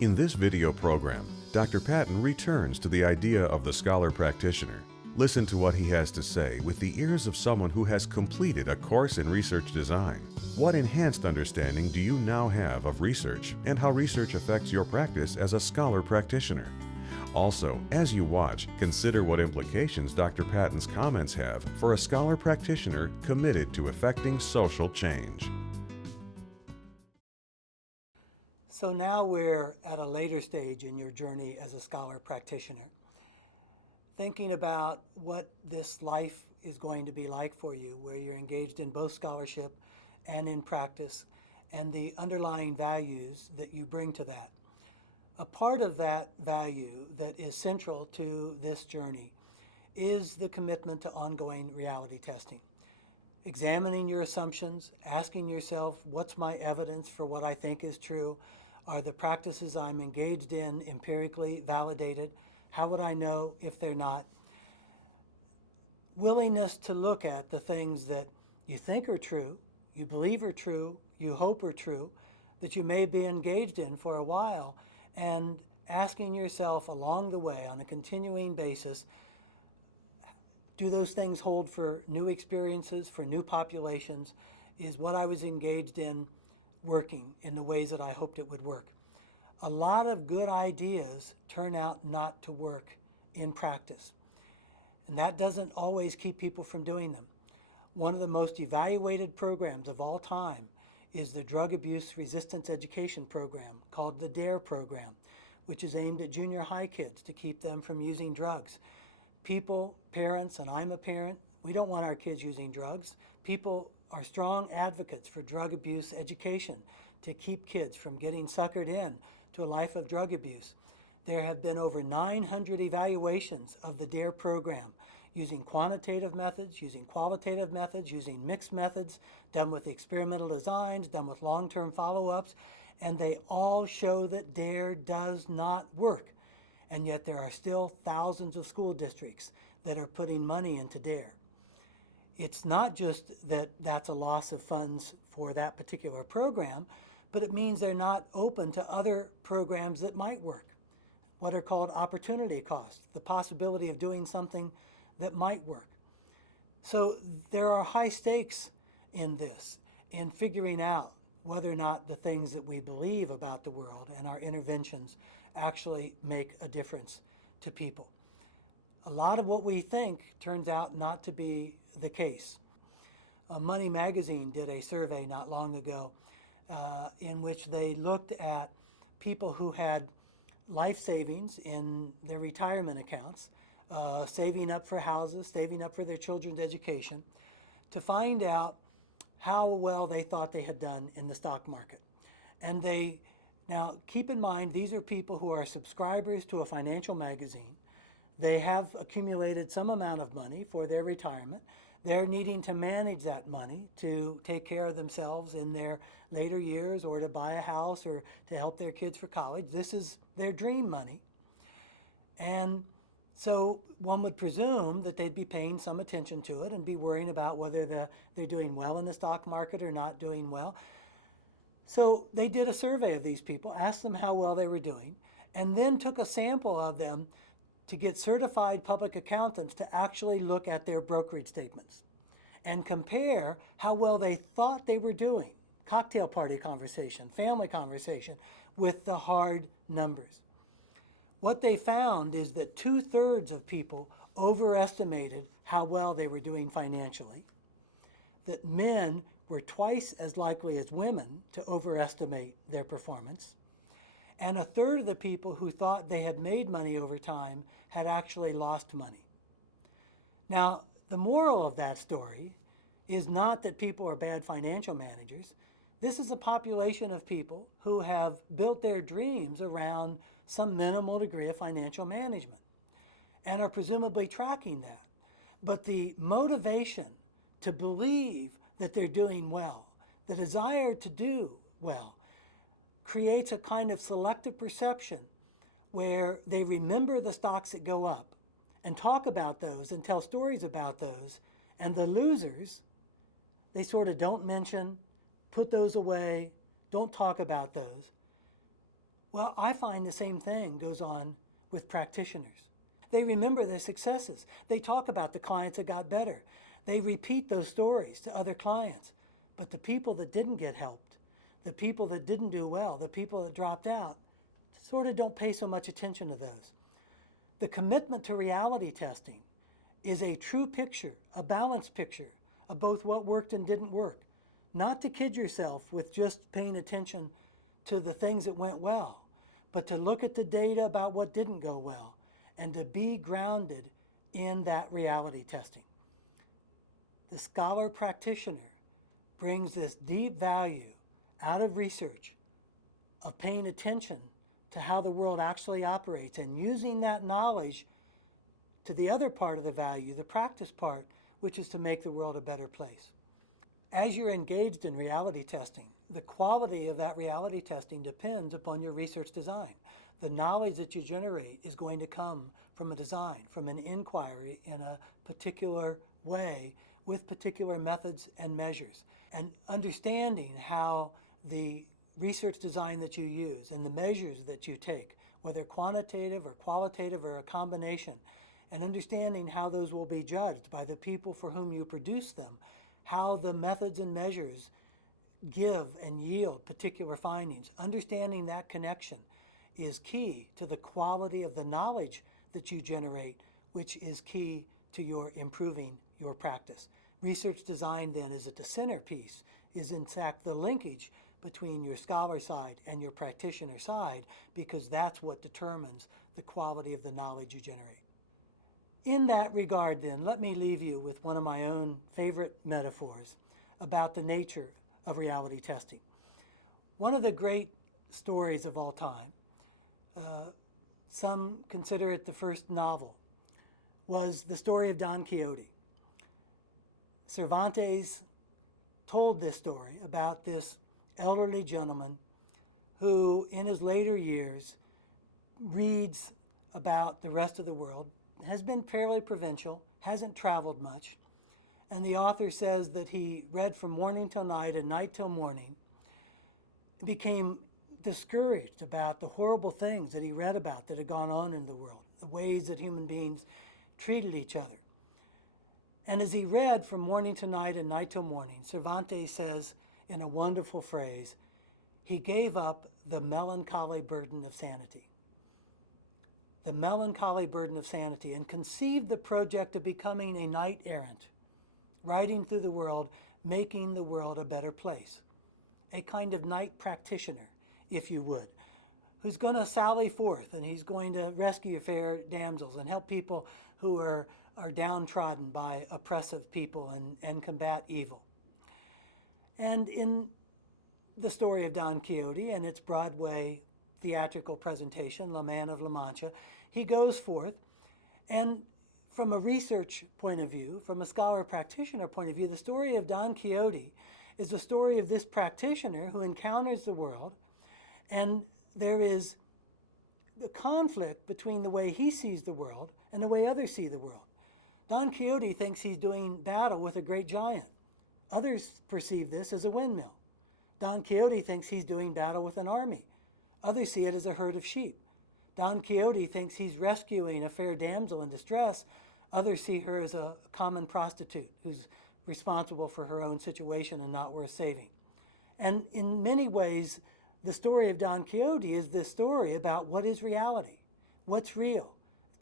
In this video program, Dr. Patton returns to the idea of the Scholar Practitioner. Listen to what he has to say with the ears of someone who has completed a course in research design. What enhanced understanding do you now have of research and how research affects your practice as a Scholar Practitioner? Also, as you watch, consider what implications Dr. Patton's comments have for a Scholar Practitioner committed to effecting social change. So now we're at a later stage in your journey as a Scholar Practitioner, thinking about what this life is going to be like for you, where you're engaged in both scholarship and in practice, and the underlying values that you bring to that. A part of that value that is central to this journey is the commitment to ongoing reality testing. Examining your assumptions, asking yourself, what's my evidence for what I think is true? Are the practices I'm engaged in empirically validated? How would I know if they're not? Willingness to look at the things that you think are true, you believe are true, you hope are true, that you may be engaged in for a while, and asking yourself along the way on a continuing basis, do those things hold for new experiences, for new populations? Is what I was engaged in working in the ways that I hoped it would work? A lot of good ideas turn out not to work in practice, and that doesn't always keep people from doing them. One of the most evaluated programs of all time is the Drug Abuse Resistance Education Program, called the DARE program, which is aimed at junior high kids to keep them from using drugs. People, parents, and I'm a parent, we don't want our kids using drugs. People are strong advocates for drug abuse education to keep kids from getting suckered in to a life of drug abuse. There have been over 900 evaluations of the DARE program using quantitative methods, using qualitative methods, using mixed methods, done with experimental designs, done with long-term follow-ups, and they all show that DARE does not work. And yet there are still thousands of school districts that are putting money into DARE. It's not just that that's a loss of funds for that particular program, but it means they're not open to other programs that might work, what are called opportunity costs, the possibility of doing something that might work. So there are high stakes in this, in figuring out whether or not the things that we believe about the world and our interventions actually make a difference to people. A lot of what we think turns out not to be the case. Money Magazine did a survey not long ago in which they looked at people who had life savings in their retirement accounts, saving up for houses, saving up for their children's education, to find out how well they thought they had done in the stock market. And now keep in mind, these are people who are subscribers to a financial magazine. They have accumulated some amount of money for their retirement. They're needing to manage that money to take care of themselves in their later years, or to buy a house, or to help their kids for college. This is their dream money. And so one would presume that they'd be paying some attention to it and be worrying about whether they're doing well in the stock market or not doing well. So they did a survey of these people, asked them how well they were doing, and then took a sample of them to get certified public accountants to actually look at their brokerage statements and compare how well they thought they were doing, cocktail party conversation, family conversation, with the hard numbers. What they found is that 2/3 of people overestimated how well they were doing financially, that men were twice as likely as women to overestimate their performance, and 1/3 of the people who thought they had made money over time had actually lost money. Now, the moral of that story is not that people are bad financial managers. This is a population of people who have built their dreams around some minimal degree of financial management and are presumably tracking that. But the motivation to believe that they're doing well, the desire to do well, creates a kind of selective perception where they remember the stocks that go up and talk about those and tell stories about those, and the losers, they sort of don't mention, put those away, don't talk about those. Well, I find the same thing goes on with practitioners. They remember their successes. They talk about the clients that got better. They repeat those stories to other clients. But the people that didn't get helped, the people that didn't do well, the people that dropped out, sort of don't pay so much attention to those. The commitment to reality testing is a true picture, a balanced picture of both what worked and didn't work. Not to kid yourself with just paying attention to the things that went well, but to look at the data about what didn't go well and to be grounded in that reality testing. The Scholar Practitioner brings this deep value out of research of paying attention to how the world actually operates and using that knowledge to the other part of the value, the practice part, which is to make the world a better place. As you're engaged in reality testing, the quality of that reality testing depends upon your research design. The knowledge that you generate is going to come from a design, from an inquiry in a particular way with particular methods and measures. And understanding how the research design that you use and the measures that you take, whether quantitative or qualitative or a combination, and understanding how those will be judged by the people for whom you produce them, how the methods and measures give and yield particular findings. Understanding that connection is key to the quality of the knowledge that you generate, which is key to your improving your practice. Research design then is at the centerpiece, is in fact the linkage between your scholar side and your practitioner side, because that's what determines the quality of the knowledge you generate. In that regard then, let me leave you with one of my own favorite metaphors about the nature of reality testing. One of the great stories of all time, some consider it the first novel, was the story of Don Quixote. Cervantes told this story about this elderly gentleman who in his later years reads about the rest of the world, has been fairly provincial, hasn't traveled much, and the author says that he read from morning till night and night till morning, became discouraged about the horrible things that he read about that had gone on in the world, the ways that human beings treated each other. And as he read from morning to night and night till morning, Cervantes says in a wonderful phrase, he gave up the melancholy burden of sanity. The melancholy burden of sanity, and conceived the project of becoming a knight errant, riding through the world, making the world a better place. A kind of knight practitioner, if you would, who's going to sally forth and he's going to rescue fair damsels and help people who are downtrodden by oppressive people and combat evil. And in the story of Don Quixote and its Broadway theatrical presentation, La Man of La Mancha, he goes forth, and from a research point of view, from a scholar practitioner point of view, the story of Don Quixote is the story of this practitioner who encounters the world, and there is the conflict between the way he sees the world and the way others see the world. Don Quixote thinks he's doing battle with a great giant. Others perceive this as a windmill. Don Quixote thinks he's doing battle with an army. Others see it as a herd of sheep. Don Quixote thinks he's rescuing a fair damsel in distress. Others see her as a common prostitute who's responsible for her own situation and not worth saving. And in many ways, the story of Don Quixote is this story about what is reality, what's real.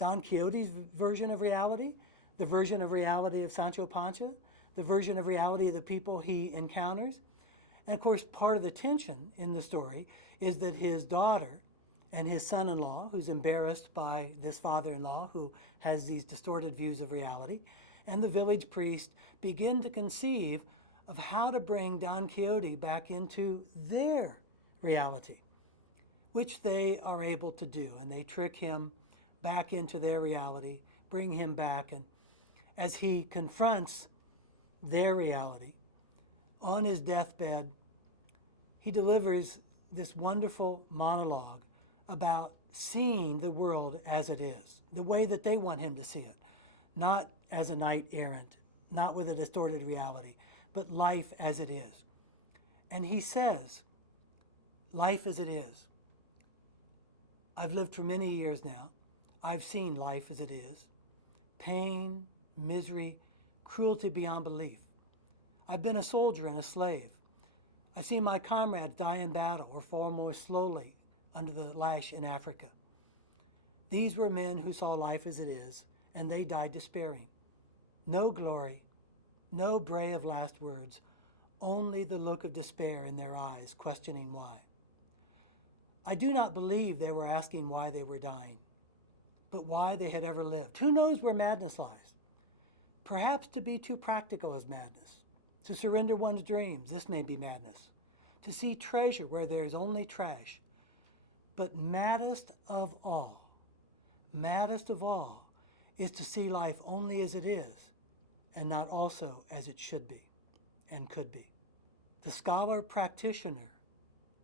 Don Quixote's version of reality, the version of reality of Sancho Panza, the version of reality of the people he encounters. And of course, part of the tension in the story is that his daughter and his son-in-law, who's embarrassed by this father-in-law who has these distorted views of reality, and the village priest begin to conceive of how to bring Don Quixote back into their reality, which they are able to do. And they trick him back into their reality, bring him back, and as he confronts their reality on his deathbed, he delivers this wonderful monologue about seeing the world as it is, the way that they want him to see it, not as a knight errant, not with a distorted reality, but life as it is. And he says, life as it is, I've lived for many years now. I've seen life as it is. Pain, misery, cruelty beyond belief. I've been a soldier and a slave. I've seen my comrades die in battle or fall more slowly under the lash in Africa. These were men who saw life as it is, and they died despairing. No glory, no brave last words, only the look of despair in their eyes, questioning why. I do not believe they were asking why they were dying, but why they had ever lived. Who knows where madness lies? Perhaps to be too practical is madness. To surrender one's dreams, this may be madness. To see treasure where there is only trash. But maddest of all, is to see life only as it is, and not also as it should be and could be. The scholar practitioner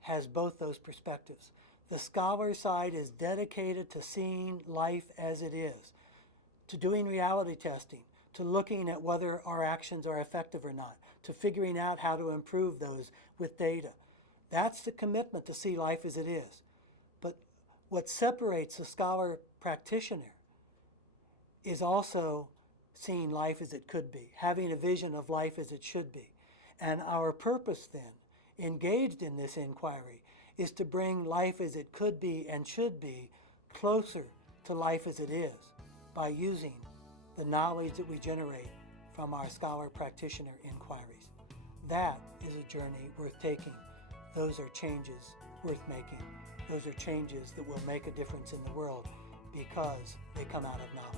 has both those perspectives. The scholar side is dedicated to seeing life as it is, to doing reality testing, to looking at whether our actions are effective or not, to figuring out how to improve those with data. That's the commitment to see life as it is. But what separates the scholar practitioner is also seeing life as it could be, having a vision of life as it should be. And our purpose then, engaged in this inquiry, is to bring life as it could be and should be closer to life as it is by using the knowledge that we generate from our scholar practitioner inquiries. That is a journey worth taking. Those are changes worth making. Those are changes that will make a difference in the world because they come out of knowledge.